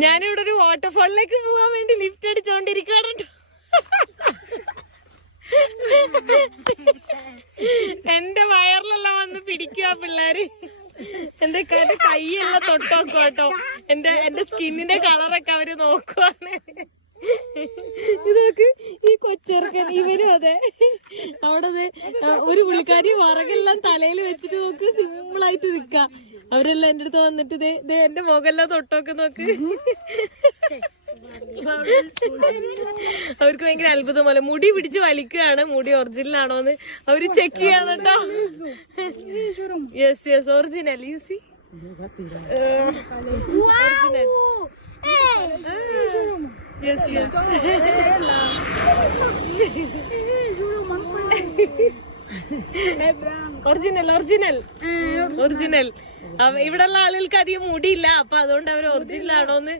ഞാനിവിടെ ഒരു വാട്ടർഫോളിലേക്ക് പോവാൻ വേണ്ടി ലിഫ്റ്റ് അടിച്ചോണ്ടിരിക്കുകയാണ്. എന്റെ വയറിലെല്ലാം വന്ന് പിടിക്കുക പിള്ളേര്. എന്റെ കൈയെല്ലാം തൊട്ടോക്കും കേട്ടോ. എന്റെ സ്കിന്നിന്റെ കളറൊക്കെ അവര് നോക്കുവാണ്. ഇതൊക്കെ ഈ കൊച്ചിറക്കൻ ഇവരും അതെ. അവിടെ ഒരു പുള്ളിക്കാരി വറകെല്ലാം തലയിൽ വെച്ചിട്ട് നോക്ക് സിമ്പിളായിട്ട് നിക്ക. അവരെല്ലാം എന്റെ അടുത്ത് വന്നിട്ട് എന്റെ മുഖെല്ലാം തൊട്ടോക്ക് നോക്ക്. അവർക്ക് ഭയങ്കര അത്ഭുതം പോലെ മുടി പിടിച്ച് വലിക്കുകയാണ്. മുടി ഒറിജിനൽ ആണോന്ന് അവര് ചെക്ക് ചെയ്യാണ് കേട്ടോ. Yes yes original. You see original. Yes yes original original original. ഇവിടെയുള്ള ആളുകൾക്ക് അധികം മുടിയില്ല, അപ്പൊ അതുകൊണ്ട് അവർ ഒറിജിനൽ ആണോന്ന്